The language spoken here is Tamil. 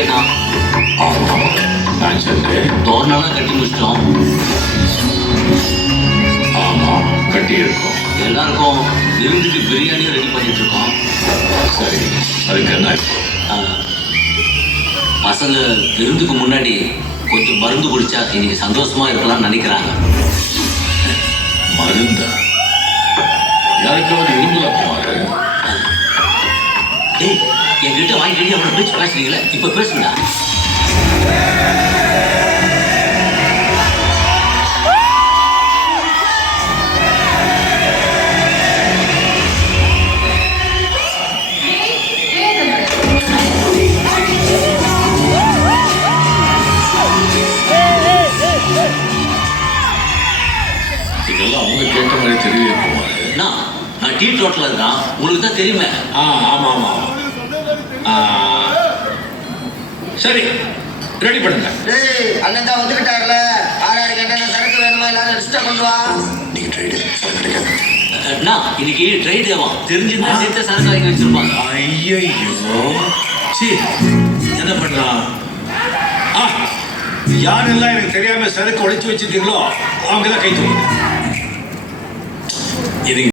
இல்லையேண்ணா. நான் சொல்றேன். தோரணெல்லாம் கட்டி முடிச்சிட்டோம். ஆமா, கட்டி இருக்கோம். எல்லாருக்கும் விருந்துக்கு பிரியாணியும் ரெடி பண்ணிட்டு இருக்கோம். சரி, அதுக்கு என்ன இப்போ? பசங்க விருந்துக்கு முன்னாடி கொஞ்சம் மருந்து குடிச்சா இன்னைக்கு சந்தோஷமா இருக்கலாம்னு நினைக்கிறாங்க. மருந்தா? யாருக்காவது விரும்புதா குமார்? ஏய், என்கிட்ட வாங்கிட்டு அவ்வளோ பேச்சு பேசுறீங்களே, இப்ப பேசுங்க. இதெல்லாம் அவங்க கேட்ட மாதிரி தெரியல குமார். நான் டீ டோட்டல இருக்கான், உங்களுக்கு தான் தெரியுமே. ஆமா ஆமா சரி, ரெடி பண்ணுங்க. அண்ணன் தான் வந்துக்கிட்டாருல. ஆறாருக்கு என்னென்ன சரக்கு வேணுமா எல்லாரும் லிஸ்ட்டை கொண்டு வா. நீங்க ட்ரைடு கிடைக்காது. இன்னைக்கு ட்ரை டேவா, தெரிஞ்சிருந்தா சேர்த்து சரக்கு வாங்கி வச்சிருப்பாங்க. ஐயோ, சரி என்ன பண்ணலாம்? யாரெல்லாம் எனக்கு தெரியாம சரக்கு ஒழிச்சு வச்சிருக்கீங்களோ அவங்க தான் கை தூக்குங்க. இது